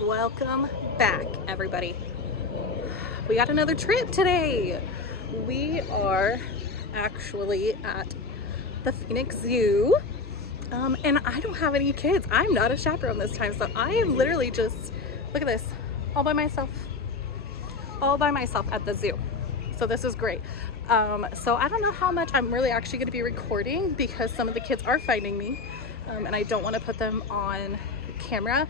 Welcome back, everybody. We got another trip today. We are actually at the Phoenix Zoo, and I don't have any kids. I'm not a chaperone this time, so I am literally just, look at this, all by myself at the zoo. So this is great. So I don't know how much I'm really actually going to be recording because some of the kids are finding me, and I don't want to put them on camera,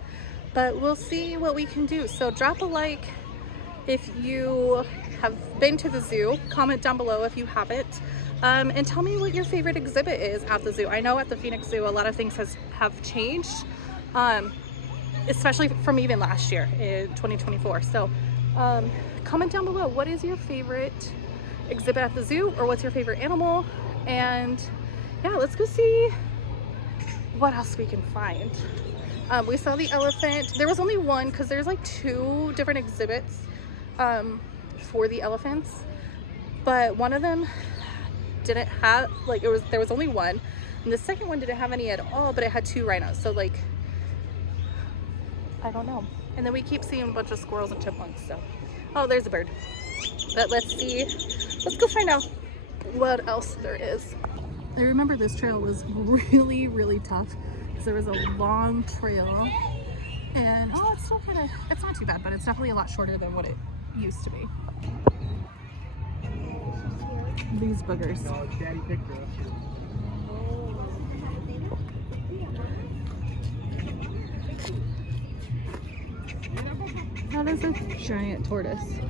but we'll see what we can do. So drop a like if you have been to the zoo, comment down below if you haven't, and tell me what your favorite exhibit is at the zoo. I know at the Phoenix Zoo a lot of things have changed, especially from even last year in 2024. So comment down below, what is your favorite exhibit at the zoo, or what's your favorite animal? And yeah, let's go see what else we can find. We saw the elephant. There was only one because there's like 2 different exhibits for the elephants, but one of them didn't have, like, there was only one, and the second one didn't have any at all, but it had 2 rhinos. So like, I don't know. And then we keep seeing a bunch of squirrels and chipmunks. So, oh, there's a bird. But let's go find out what else there is. I remember this trail was really, really tough because there was a long trail, and oh, it's still kind of, it's not too bad, but it's definitely a lot shorter than what it used to be. These boogers. That is a giant tortoise.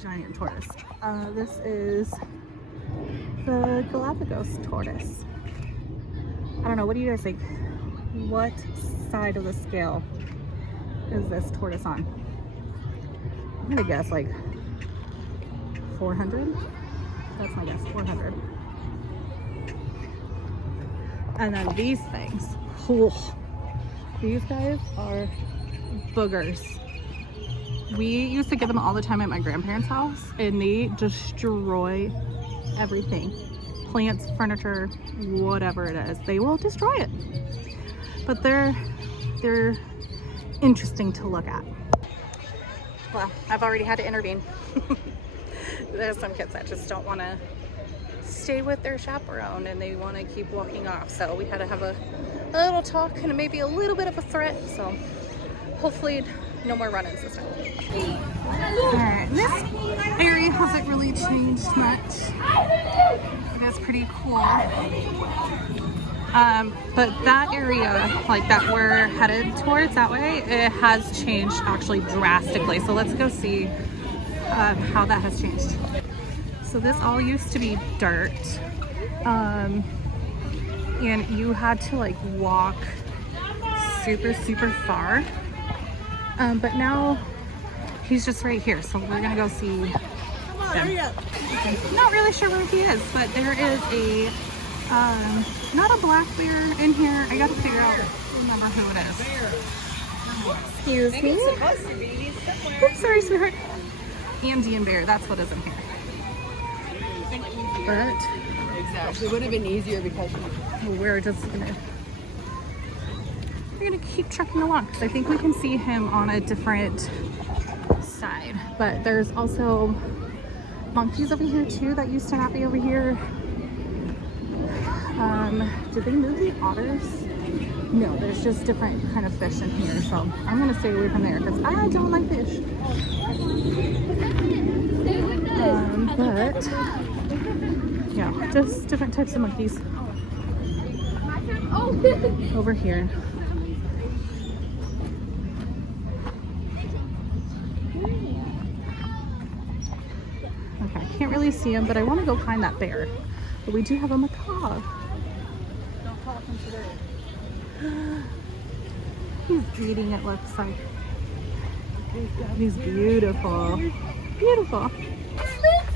Giant tortoise. This is the Galapagos tortoise. I don't know, what do you guys think? What side of the scale is this tortoise on? I'm gonna guess like 400. That's my guess, 400. And then these things, oh, these guys are boogers. We used to get them all the time at my grandparents' house, and they destroy everything. Plants, furniture, whatever it is, they will destroy it. But they're interesting to look at. Well, I've already had to intervene. There's some kids that just don't want to stay with their chaperone and they want to keep walking off. So we had to have a little talk and maybe a little bit of a threat. So hopefully no more run-ins this time. Alright, this area hasn't really changed much. That's pretty cool. But that area, like that we're headed towards that way, it has changed actually drastically. So let's go see how that has changed. So this all used to be dirt, and you had to like walk super far, but now he's just right here, so we're gonna go see him. Not really sure where he is, but there is a not a black bear in here. I gotta figure out, remember who it is. Excuse me. Oops, sorry, sweetheart. Indian bear, that's what is in here. But exactly, it would have been easier because we're gonna keep trekking along because I think we can see him on a different side. But there's also monkeys over here too that used to not be over here. Did they move the otters? No, there's just different kind of fish in here, so I'm gonna stay away from there because I don't like fish. But yeah, just different types of monkeys over here. Okay, I can't really see him, but I want to go find that bear. But we do have a macaw. Don't call him today. He's eating, it looks like. He's beautiful. Beautiful.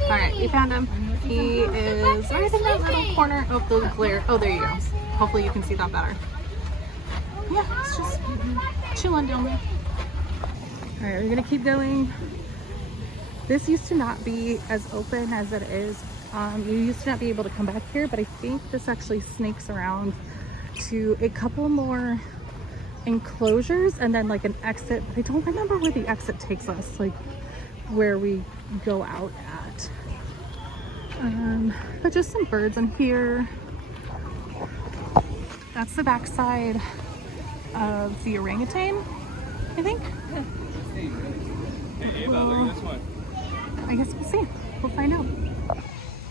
Alright, we found him. He is right in that little corner of the glare. Oh, there you go. Hopefully you can see that better. Yeah, it's just chilling down there. Alright, we're gonna keep going. This used to not be as open as it is. You used to not be able to come back here, but I think this actually snakes around to a couple more enclosures and then like an exit. I don't remember where the exit takes us, like where we go out at. But just some birds in here. That's the backside of the orangutan, I think. Well, I guess we'll see. We'll find out.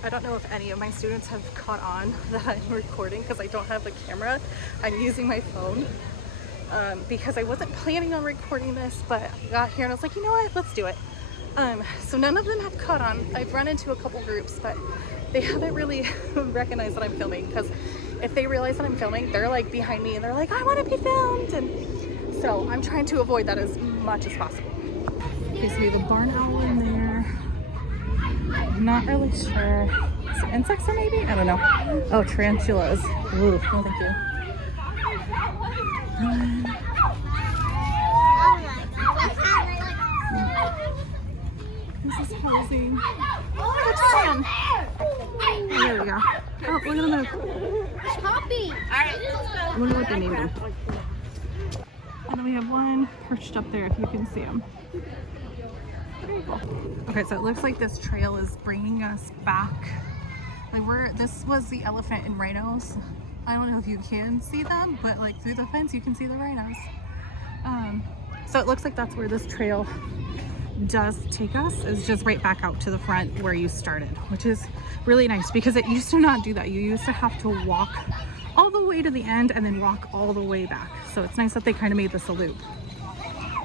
I don't know if any of my students have caught on that I'm recording because I don't have the camera. I'm using my phone because I wasn't planning on recording this, but I got here and I was like, you know what, let's do it. So none of them have caught on. I've run into a couple groups, but they haven't really recognized that I'm filming, because if they realize that I'm filming, they're like behind me and they're like, I want to be filmed. And so I'm trying to avoid that as much as possible. Okay, so we have a barn owl in there. I'm not really sure. Is it insects or maybe? I don't know. Oh, tarantulas. Ooh, no thank you. This is housing. Oh, it's a fan. Oh, there we go. Oh, look at them move. Poppy. I wonder what they named him. And then we have one perched up there, if you can see him. Very cool. Okay, so it looks like this trail is bringing us back. Like this was the elephant and rhinos. I don't know if you can see them, but like through the fence you can see the rhinos. So it looks like that's where this trail does take us, is just right back out to the front where you started, which is really nice because it used to not do that. You used to have to walk all the way to the end and then walk all the way back. So it's nice that they kind of made this a loop.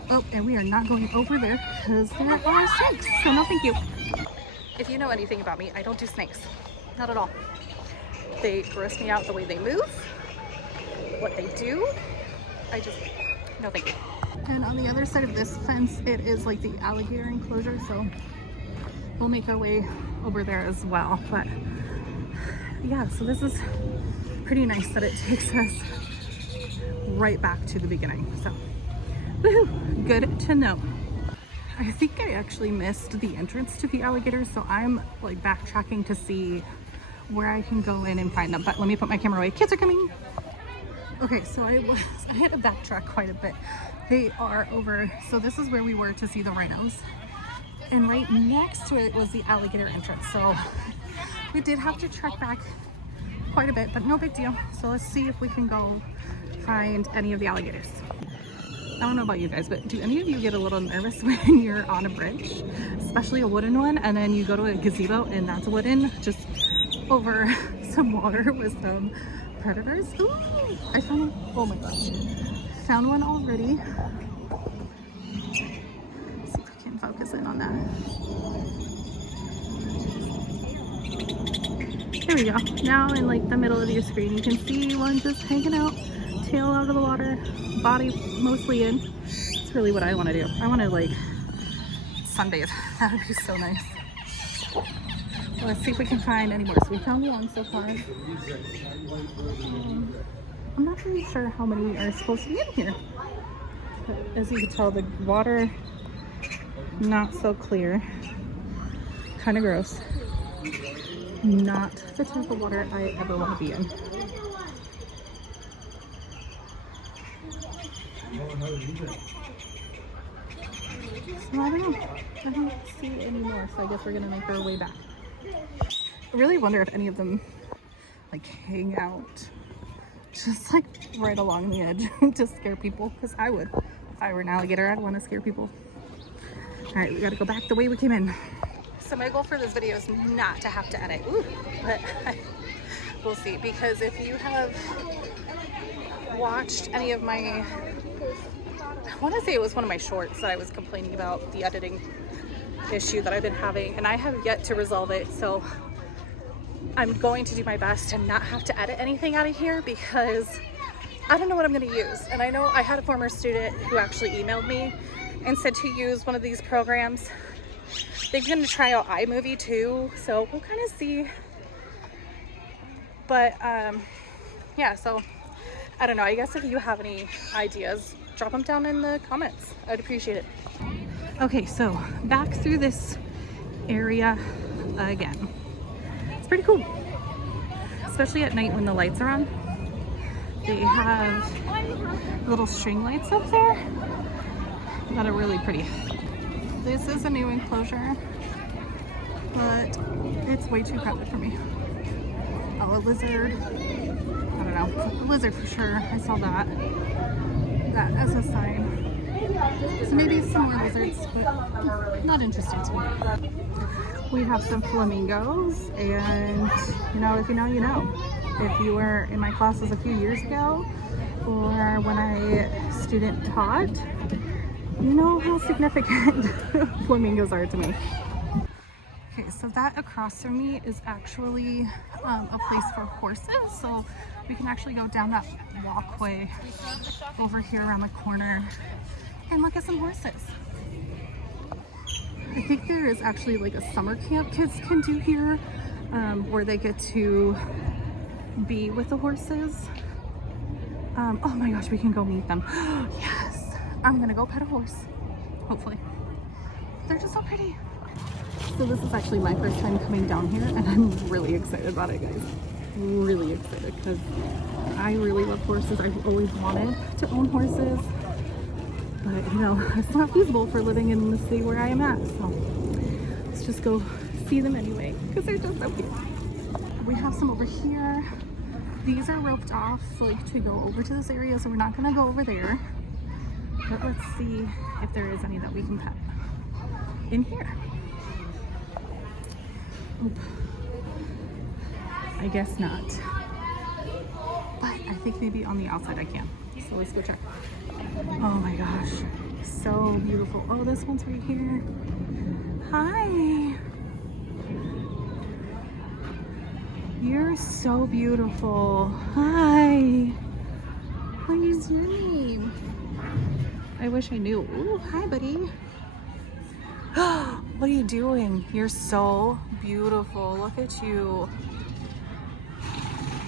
Oh, and we are not going over there because there are snakes, so no thank you. If you know anything about me, I don't do snakes. Not at all. They gross me out the way they move, what they do. I just, no thank you. And on the other side of this fence, it is like the alligator enclosure, so we'll make our way over there as well. But yeah, so this is pretty nice that it takes us right back to the beginning. So woohoo, good to know. I think I actually missed the entrance to the alligators, so I'm like backtracking to see where I can go in and find them. But let me put my camera away. Kids are coming. Okay, so I had to backtrack quite a bit. They are over, so this is where we were to see the rhinos. And right next to it was the alligator entrance. So we did have to trek back quite a bit, but no big deal. So let's see if we can go find any of the alligators. I don't know about you guys, but do any of you get a little nervous when you're on a bridge, especially a wooden one, and then you go to a gazebo and that's wooden, just over some water with some predators? Ooh, I found one. Oh my gosh. Found one already. Let's see if I can focus in on that. There we go. Now in like the middle of your screen, you can see one just hanging out, tail out of the water, body mostly in. That's really what I want to do. I want to like sunbathe. That would be so nice. Let's see if we can find any more. So we found one so far. I'm not really sure how many are supposed to be in here. But as you can tell, the water not so clear. Kind of gross. Not the type of water I ever want to be in. So I don't know. I don't see any more, so I guess we're gonna make our way back. I really wonder if any of them like hang out just like right along the edge to scare people, because I would. If I were an alligator, I'd want to scare people. All right, we got to go back the way we came in. So my goal for this video is not to have to edit. Ooh, but we'll see, because if you have watched any of my, I want to say it was one of my shorts that I was complaining about the editing issue that I've been having, and I have yet to resolve it. So I'm going to do my best to not have to edit anything out of here, because I don't know what I'm going to use. And I know I had a former student who actually emailed me and said to use one of these programs. They're going to try out iMovie too, so we'll kind of see. But yeah, so I don't know. I guess if you have any ideas, drop them down in the comments. I'd appreciate it. Okay, so back through this area again. It's pretty cool, especially at night when the lights are on. They have little string lights up there that are really pretty. This is a new enclosure, but it's way too crowded for me. Oh, a lizard. I don't know. A lizard for sure. I saw that. That as a sign. So maybe some more lizards, but not interested to me. We have some flamingos, and you know, if you know, you know. If you were in my classes a few years ago, or when I student taught, you know how significant flamingos are to me. Okay, so that across from me is actually a place for horses, so we can actually go down that walkway over here around the corner and look at some horses. I think there is actually like a summer camp kids can do here, where they get to be with the horses. Oh my gosh, we can go meet them. Yes, I'm gonna go pet a horse, hopefully. They're just so pretty. So this is actually my first time coming down here, and I'm really excited about it, guys. Really excited because I really love horses. I've always wanted to own horses, but you know, it's not feasible for living in the city where I am at. So let's just go see them anyway because they're just so cute. We have some over here. These are roped off like to go over to this area, so we're not gonna go over there. But let's see if there is any that we can pet in here. Oop. I guess not. But I think maybe on the outside I can. So let's go check. Oh my gosh, so beautiful. Oh, this one's right here. Hi. You're so beautiful. Hi. What is your name? I wish I knew. Ooh, hi, buddy. What are you doing? You're so beautiful. Look at you.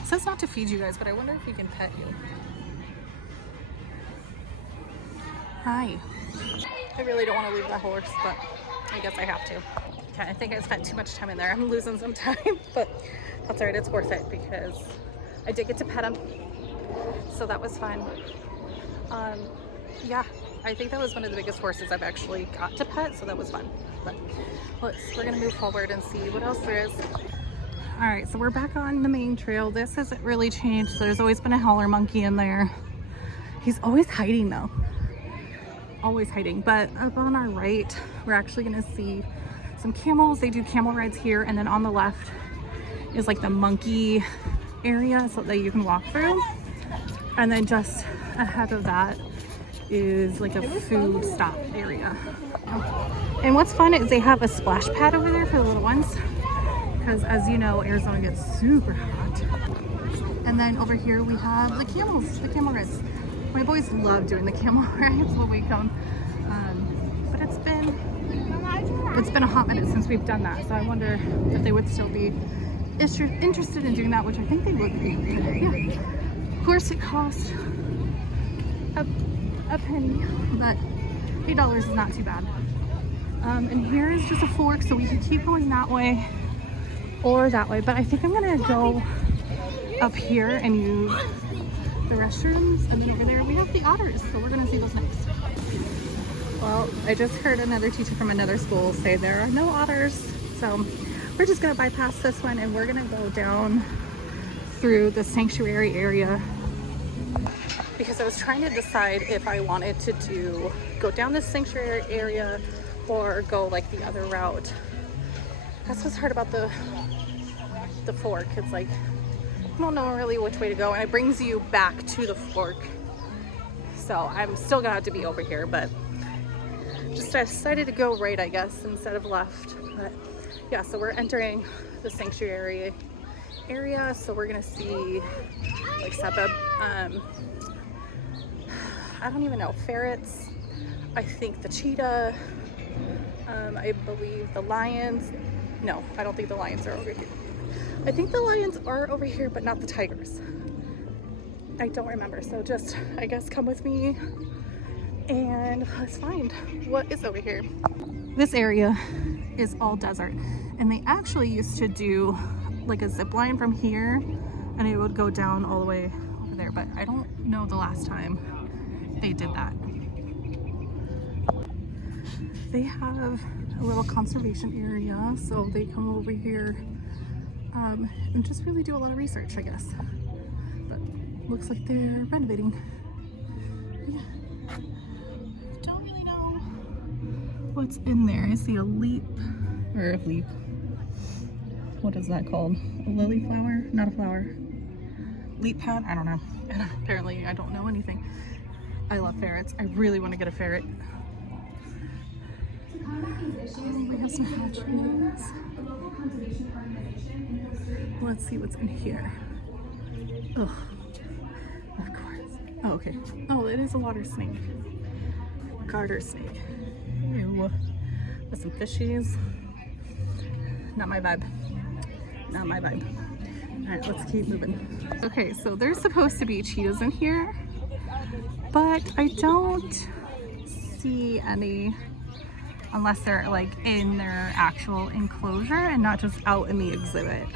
It says not to feed you guys, but I wonder if we can pet you. Hi. I really don't want to leave that horse, but I guess I have to. Okay, I think I spent too much time in there. I'm losing some time, but that's all right. It's worth it because I did get to pet him, so that was fun. Yeah, I think that was one of the biggest horses I've actually got to pet, so that was fun. But we're gonna move forward and see what else there is. All right, so we're back on the main trail. This hasn't really changed. There's always been a howler monkey in there. He's always hiding though. Always hiding. But up on our right, we're actually gonna see some camels. They do camel rides here, and then on the left is like the monkey area so that you can walk through. And then just ahead of that is like a food stop area. And what's fun is they have a splash pad over there for the little ones, because as you know, Arizona gets super hot. And then over here we have the camels, the camel rides. My boys love doing the camel rides when we come. But it's been a hot minute since we've done that, so I wonder if they would still be interested in doing that, which I think they would be. Yeah. Of course, it costs a penny, but $8 is not too bad. And here is just a fork, so we can keep going that way or that way. But I think I'm gonna go up here and use the restrooms, and then over there we have the otters, so we're gonna see those next. Well, I just heard another teacher from another school say there are no otters, so we're just gonna bypass this one and we're gonna go down through the sanctuary area, because I was trying to decide if I wanted to go down this sanctuary area or go like the other route. That's what's hard about the fork. It's like I don't know really which way to go, and it brings you back to the fork. So I'm still gonna have to be over here, but just decided to go right, I guess, instead of left. But yeah, so we're entering the sanctuary area, so we're gonna see like I don't even know, ferrets, I think the cheetah, I believe the lions. No, I don't think the lions are over here. I think the lions are over here, but not the tigers. I don't remember, so just, I guess, come with me and let's find what is over here. This area is all desert, and they actually used to do like a zip line from here and it would go down all the way over there, but I don't know the last time they did that. They have a little conservation area, so they come over here and just really do a lot of research, I guess. But looks like they're renovating. Yeah. I don't really know what's in there. I see a leap. What is that called? A lily flower? Not a flower. Leap pad? I don't know. Apparently I don't know anything. I love ferrets. I really want to get a ferret. We have some hatcheries. Let's see what's in here. Oh, of course. Oh, okay. Oh, it is a water snake. Garter snake. Ew. With some fishies. Not my vibe. Not my vibe. Alright, let's keep moving. Okay, so there's supposed to be cheetahs in here, but I don't see any unless they're like in their actual enclosure and not just out in the exhibit.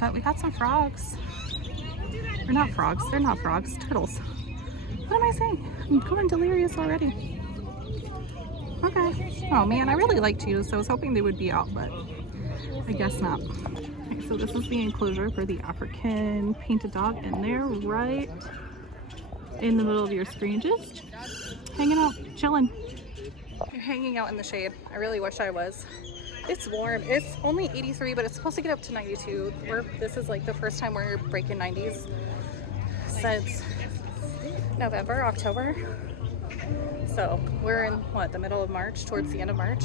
But we got some frogs. They're not frogs. They're not frogs. Turtles. What am I saying? I'm going delirious already. Okay. Oh man, I really like cheetahs, so I was hoping they would be out, but I guess not. Okay, so this is the enclosure for the African painted dog, and they're right in the middle of your screen, just hanging out, chilling. You're hanging out in the shade. I really wish I was. It's warm. It's only 83, but it's supposed to get up to 92. This is like the first time we're breaking 90s since November, October. So we're in what, the middle of March, towards the end of March.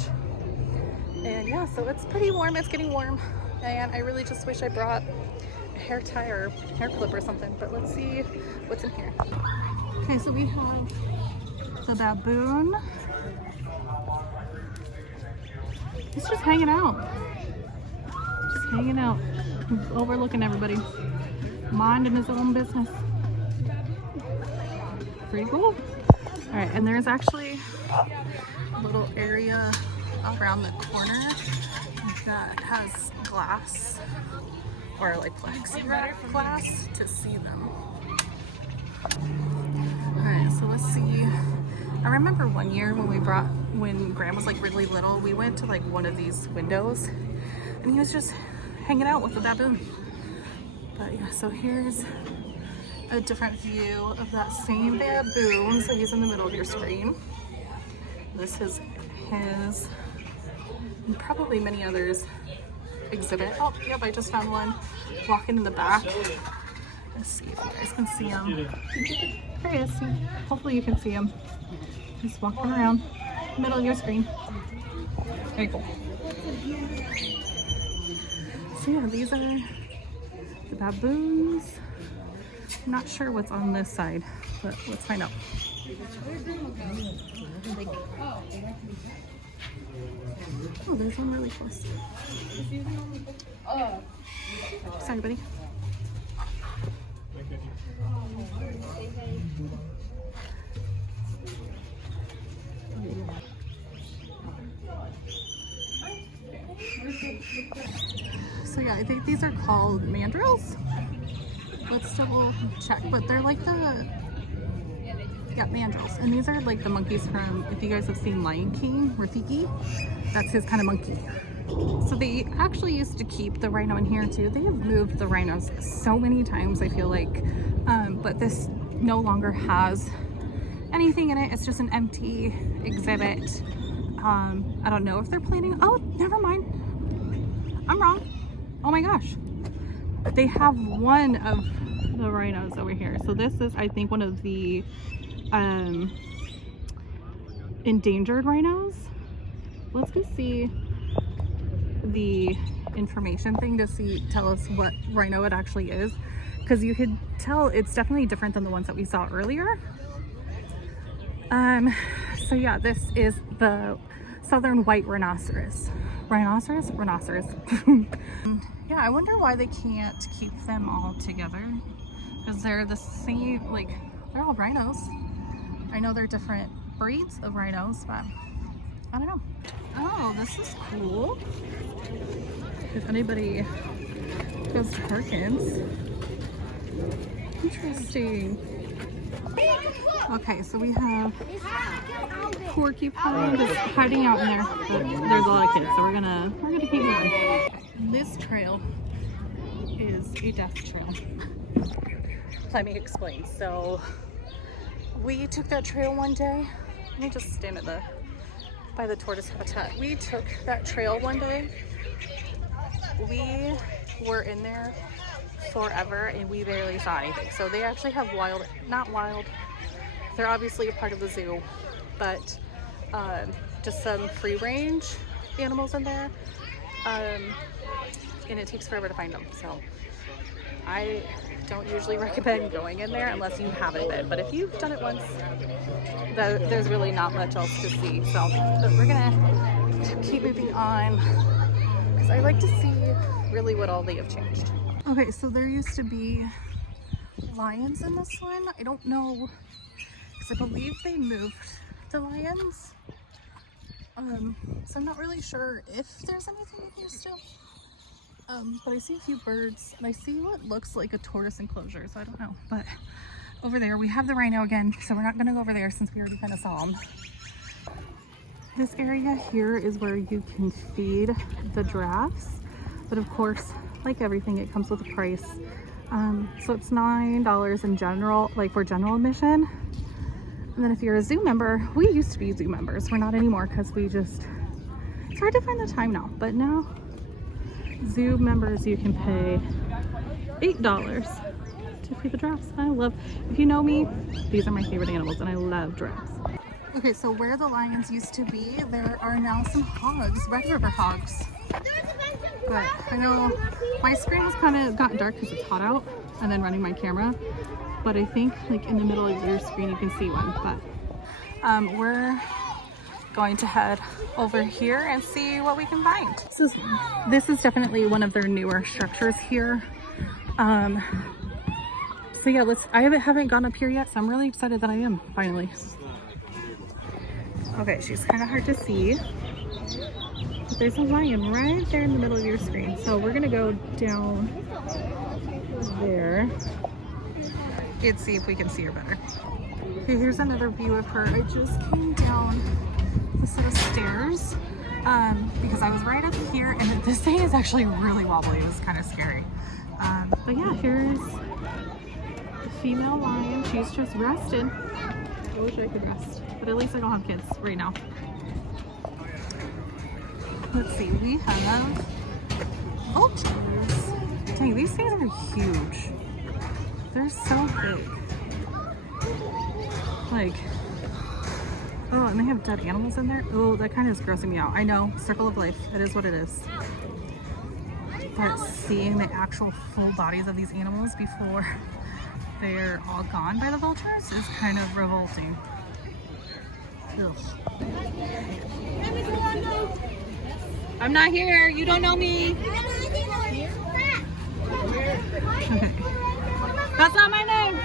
And yeah, so it's pretty warm. It's getting warm. And I really just wish I brought a hair tie or hair clip or something. But let's see what's in here. Okay, so we have the baboon. He's just hanging out. Just hanging out. Overlooking everybody. Minding his own business. Pretty cool. Alright, and there's actually a little area around the corner that has glass or like plexiglass to see them. Alright, so let's see. I remember one year when Graham was like really little, we went to like one of these windows and he was just hanging out with the baboon. But yeah, so here's a different view of that same baboon. So he's in the middle of your screen. This is his, and probably many others, exhibit. Oh, yep, I just found one walking in the back. Let's see if you guys can see him. There he is. Hopefully you can see him. He's walking around middle of your screen. Very cool. So yeah, these are the baboons. I'm not sure what's on this side, but let's find out. Oh, there's one really close. Sorry, buddy. So yeah, I think these are called mandrills. Let's double check, but they're like mandrills. And these are like the monkeys from, if you guys have seen Lion King, Rafiki, that's his kind of monkey. So they actually used to keep the rhino in here too. They have moved the rhinos so many times, I feel like, but this no longer has anything in it. It's just an empty exhibit. I don't know if they're planning, oh, never mind. I'm wrong. Oh my gosh. They have one of the rhinos over here. So this is, I think, one of the endangered rhinos. Let's go see the information thing to tell us what rhino it actually is, because you could tell it's definitely different than the ones that we saw earlier. So yeah, this is the southern white rhinoceros. Rhinoceros? Yeah, I wonder why they can't keep them all together, because they're the same, like, they're all rhinos. I know they're different breeds of rhinos, but I don't know. Oh, this is cool. If anybody goes to Perkins. Interesting. Okay, so we have Porcupine just hiding out in there. But there's a lot of kids, so we're gonna keep moving. This trail is a death trail. Let me explain. So we took that trail one day. Let me just stand by the tortoise habitat. We took that trail one day. We were in there forever and we barely saw anything. So they actually have not wild, they're obviously a part of the zoo, but just some free range animals in there. And it takes forever to find them. So I don't usually recommend going in there unless you haven't been, but if you've done it once, there's really not much else to see. So but we're gonna keep moving on because I like to see really what all they have changed. Okay, so there used to be lions in this one. I don't know, because I believe they moved the lions. So I'm not really sure if there's anything in here still. But I see a few birds and I see what looks like a tortoise enclosure, so I don't know. But over there we have the rhino again, so we're not gonna go over there since we already kind of saw him. This area here is where you can feed the giraffes, but of course, like everything, it comes with a price. So it's $9 in general, like for general admission. And then if you're a zoo member, we used to be zoo members, we're not anymore because it's hard to find the time now, but now zoo members, you can pay $8 to feed the giraffes. If you know me, these are my favorite animals and I love giraffes. Okay, so where the lions used to be, there are now some hogs, Red River hogs. But I know my screen has kind of gotten dark because it's hot out and then running my camera. But I think like in the middle of your screen you can see one. But we're going to head over here and see what we can find. This is definitely one of their newer structures here. So yeah, I haven't gone up here yet, so I'm really excited that I am finally. Okay, she's kind of hard to see. But there's a lion right there in the middle of your screen. So we're gonna go down there and see if we can see her better. Okay, here's another view of her. I just came down this set of stairs because I was right up here, and this thing is actually really wobbly. It was kind of scary. But yeah, here's the female lion. She's just resting. I wish I could rest, but at least I don't have kids right now. Let's see, we have vultures. Dang, these things are huge. They're so big. Like, oh, and they have dead animals in there. Oh, that kind of is grossing me out. I know, circle of life. It is what it is. But seeing the actual full bodies of these animals before they're all gone by the vultures is kind of revolting. Ugh. I'm not here. You don't know me. Okay. That's not my name.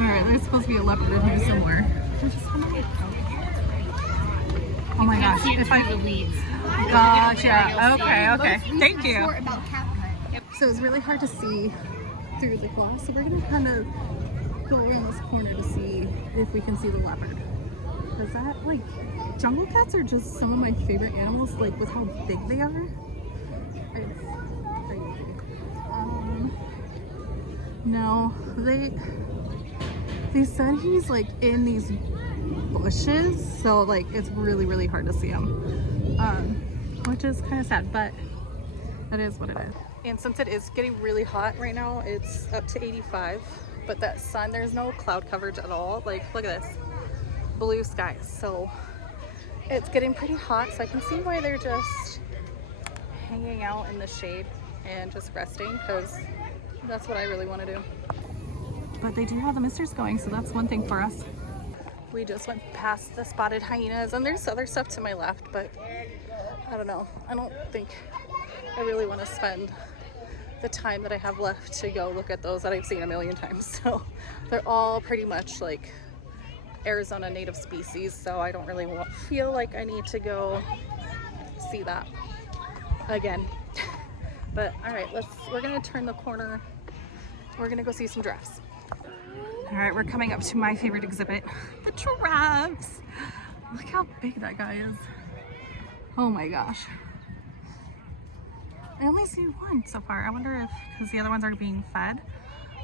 Alright, there's supposed to be a leopard in here somewhere. Oh my gosh. If I could leave. Gotcha. Okay. Thank you. So it's really hard to see through the glass, so we're going to kind of go around this corner to see if we can see the leopard. Is that, like, jungle cats are just some of my favorite animals, like, with how big they are. It's crazy. No, they said he's, like, in these bushes, so, like, it's really, really hard to see him. Which is kind of sad, but that is what it is. And since it is getting really hot right now, it's up to 85, but that sun, there's no cloud coverage at all. Like, look at this, blue skies. So it's getting pretty hot, so I can see why they're just hanging out in the shade and just resting, because that's what I really want to do. But they do have the misters going, so that's one thing for us. We just went past the spotted hyenas, and there's other stuff to my left, but I don't know. I don't think I really want to spend the time that I have left to go look at those that I've seen a million times. So they're all pretty much like Arizona native species, so I don't really feel like I need to go see that again. But all right, we're gonna turn the corner. We're gonna go see some giraffes. All right, we're coming up to my favorite exhibit, the giraffes. Look how big that guy is. Oh my gosh. I only see one so far. I wonder if, because the other ones are being fed.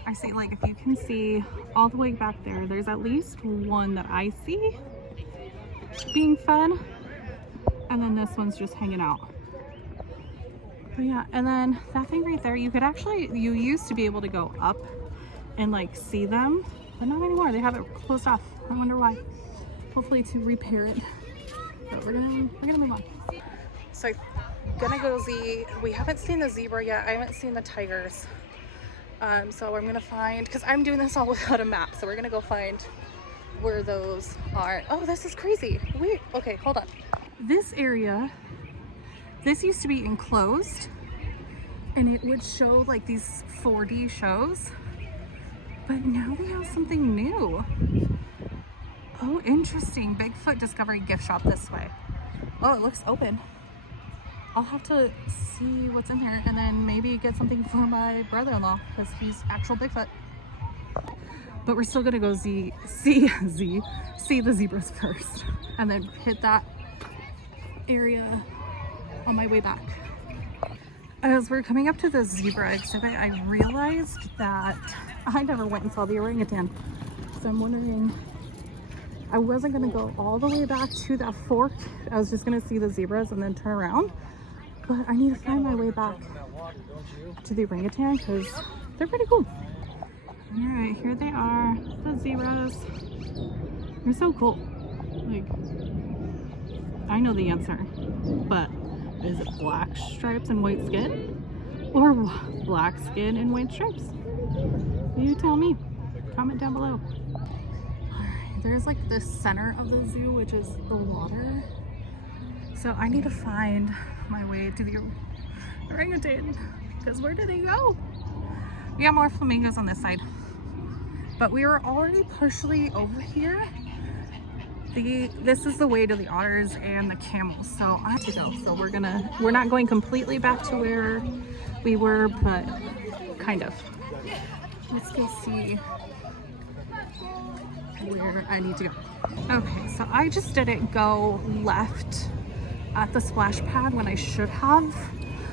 I see, like, if you can see all the way back there, there's at least one that I see being fed. And then this one's just hanging out. But yeah, and then that thing right there, you could actually, you used to be able to go up and like see them, but not anymore. They have it closed off. I wonder why. Hopefully to repair it. But we're gonna move on. So I'm gonna go see, we haven't seen the zebra yet. I haven't seen the tigers. So I'm gonna find, because I'm doing this all without a map, so we're gonna go find where those are. Oh, this is crazy. Wait, okay, hold on. This area, this used to be enclosed and it would show like these 4D shows, but now they have something new. Oh, interesting. Bigfoot Discovery gift shop this way. Oh, it looks open. I'll have to see what's in here and then maybe get something for my brother-in-law because he's actual Bigfoot. But we're still gonna go see the zebras first and then hit that area on my way back. As we're coming up to the zebra exhibit, I realized that I never went and saw the orangutan. So I'm wondering, I wasn't gonna go all the way back to that fork. I was just gonna see the zebras and then turn around. But I need to find my way back to the orangutan because they're pretty cool. All right, here they are, the zebras. They're so cool. Like, I know the answer, but is it black stripes and white skin or black skin and white stripes? You tell me. Comment down below. All right, there's like the center of the zoo, which is the water. So I need to find my way to the orangutan because where did they go? We got more flamingos on this side, but we were already partially over here. This is the way to the otters and the camels, so I have to go. So we're not going completely back to where we were, but kind of. Let's go see where I need to go. Okay, so I just didn't go left at the splash pad when I should have.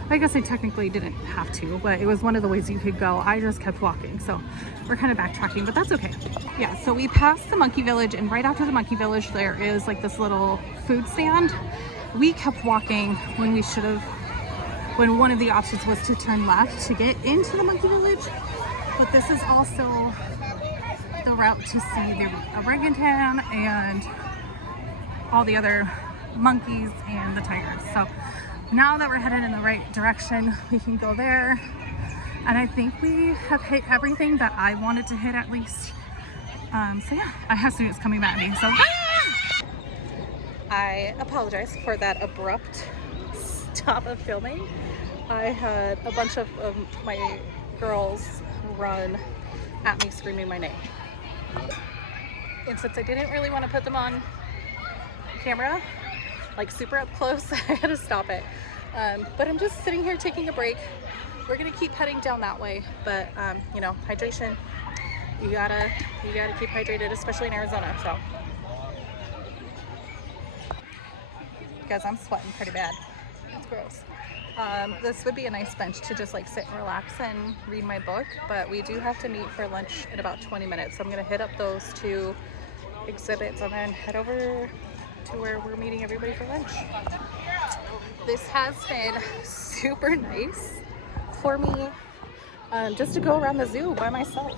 I guess I technically didn't have to, but it was one of the ways you could go. I just kept walking, so we're kind of backtracking, but that's okay. Yeah, so we passed the monkey village, and right after the monkey village there is like this little food stand. We kept walking when we should have, when one of the options was to turn left to get into the monkey village, but this is also the route to see the orangutan and all the other monkeys and the tigers. So now that we're headed in the right direction, we can go there. And I think we have hit everything that I wanted to hit at least. So yeah, I have students coming back at me, so. I apologize for that abrupt stop of filming. I had a bunch of my girls run at me screaming my name. And since I didn't really want to put them on camera, like super up close, I had to stop it. But I'm just sitting here taking a break. We're gonna keep heading down that way, but you know, hydration, you gotta keep hydrated, especially in Arizona. So guys, I'm sweating pretty bad. It's gross. This would be a nice bench to just like sit and relax and read my book, but we do have to meet for lunch in about 20 minutes. So I'm gonna hit up those two exhibits and then head over to where we're meeting everybody for lunch. This has been super nice for me, just to go around the zoo by myself.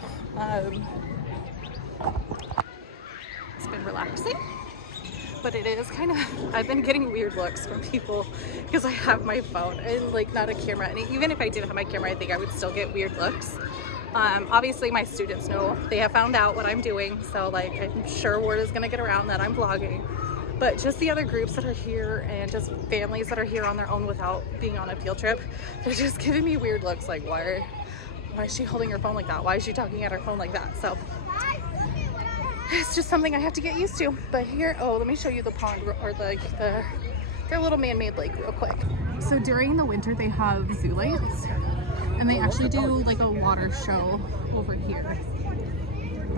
It's been relaxing, but it is kind of, I've been getting weird looks from people because I have my phone and like not a camera, and even if I did have my camera, I think I would still get weird looks. Obviously my students know, they have found out what I'm doing, so like I'm sure word is gonna get around that I'm vlogging. But just the other groups that are here and just families that are here on their own without being on a field trip, they're just giving me weird looks like, why is she holding her phone like that? Why is she talking at her phone like that? So it's just something I have to get used to. But here, oh, let me show you the pond or their little man-made lake real quick. So during the winter they have zoo lights and they actually do like a water show over here.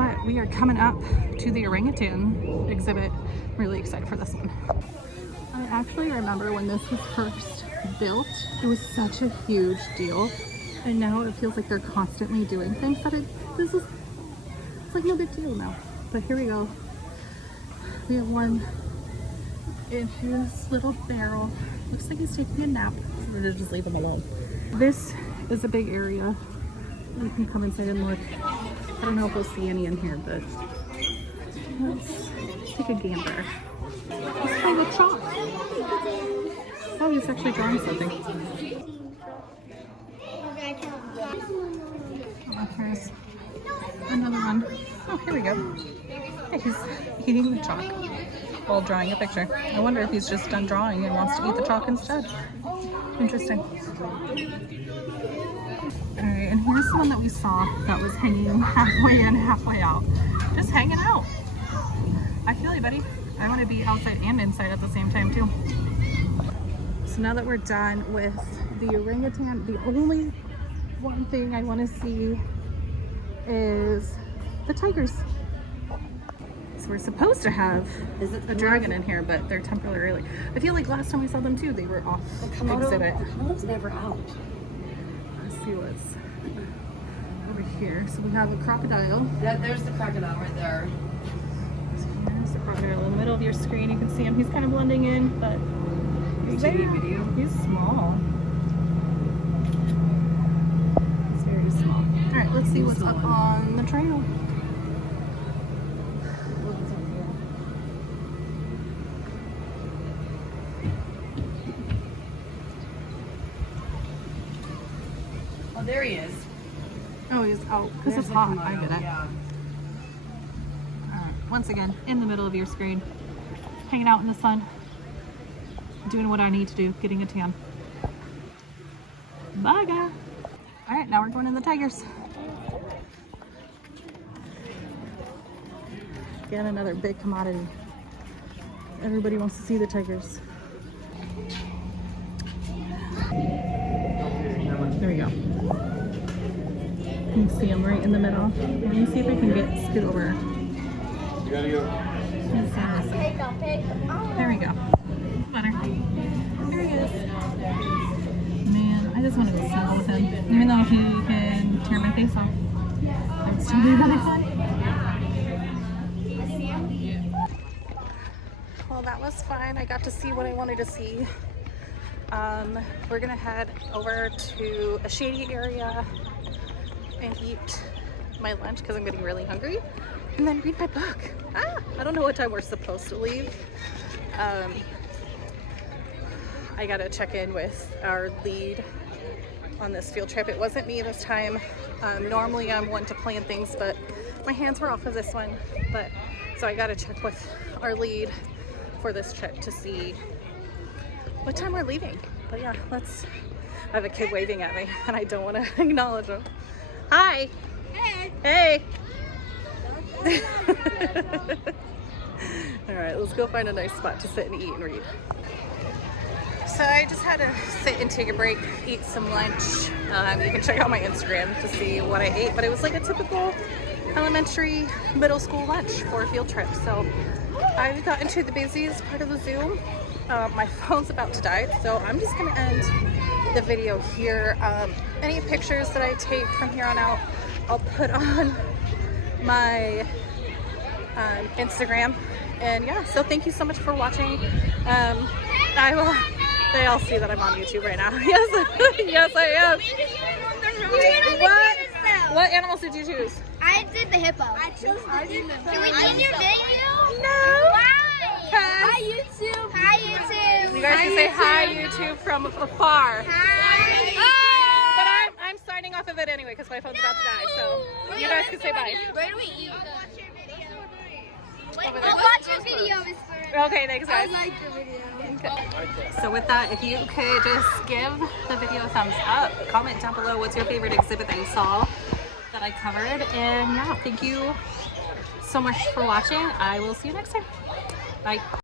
But we are coming up to the orangutan exhibit. I'm really excited for this one. I actually remember when this was first built, it was such a huge deal. And now it feels like they're constantly doing things that it's like no big deal now. But here we go. We have one in his little barrel. Looks like he's taking a nap. So we're gonna just leave him alone. This is a big area. You can come inside and look. I don't know if we'll see any in here, but let's take a gander. Let's play with chalk. Oh, he's actually drawing something. Oh, here's another one. Oh, here we go. He's eating the chalk while drawing a picture. I wonder if he's just done drawing and wants to eat the chalk instead. Interesting. Alright, and here's the one that we saw that was hanging halfway in, halfway out. Just hanging out. I feel you, buddy. I want to be outside and inside at the same time, too. So now that we're done with the orangutan, the only one thing I want to see is the tigers. So we're supposed to have a dragon in here, but they're temporarily. I feel like last time we saw them too, they were off exhibit. Komodo's never out. Let's see what's over here. So we have a crocodile. Yeah, there's the crocodile right there. So there's the crocodile in the middle of your screen. You can see him. He's kind of blending in, but he's video. He's small. He's very small. All right, let's see what's up on the trail. Oh, there he is. Oh, he's out because it's hot. I get it. Yeah. All right, once again, in the middle of your screen, hanging out in the sun, doing what I need to do, getting a tan. Bye, guys. All right, now we're going in the tigers. Again, another big commodity. Everybody wants to see the tigers. There we go. You can see them right in the middle. Let me see if I can scoot over. You gotta go. There we go. Better. There he is. Man, I just want to go snuggle with him. Even though he can tear my face off. That would still be really fun. Well, that was fun. I got to see what I wanted to see. We're gonna head over to a shady area and eat my lunch because I'm getting really hungry, and then read my book. I don't know what time we're supposed to leave. I gotta check in with our lead on this field trip. It wasn't me this time. Normally I'm one to plan things, but my hands were off of this one. So I gotta check with our lead for this trip to see what time we're leaving. But yeah, I have a kid waving at me and I don't want to acknowledge him. Hi. Hey. Hey. All right, let's go find a nice spot to sit and eat and read. So I just had to sit and take a break, eat some lunch. You can check out my Instagram to see what I ate, but it was like a typical elementary, middle school lunch for a field trip. So I've gotten to the busiest part of the zoo. My phone's about to die, so I'm just gonna end the video here. Any pictures that I take from here on out, I'll put on my Instagram. And yeah, so thank you so much for watching. They all see that I'm on YouTube right now. Yes, yes I am. What animals did you choose? I did the hippo. I chose the hippo. Can we change your video? No. Why? Hi YouTube. Hi YouTube. You guys can say hi YouTube from afar. Hi. But I'm signing off of it anyway because my phone's about to die. So you guys can say bye. Where do we eat? Over there. I'll watch your video, Mr. Okay, thanks guys. I like your video. So with that, if you could just give the video a thumbs up, comment down below what's your favorite exhibit that you saw that I covered. And yeah, thank you so much for watching. I will see you next time. Bye.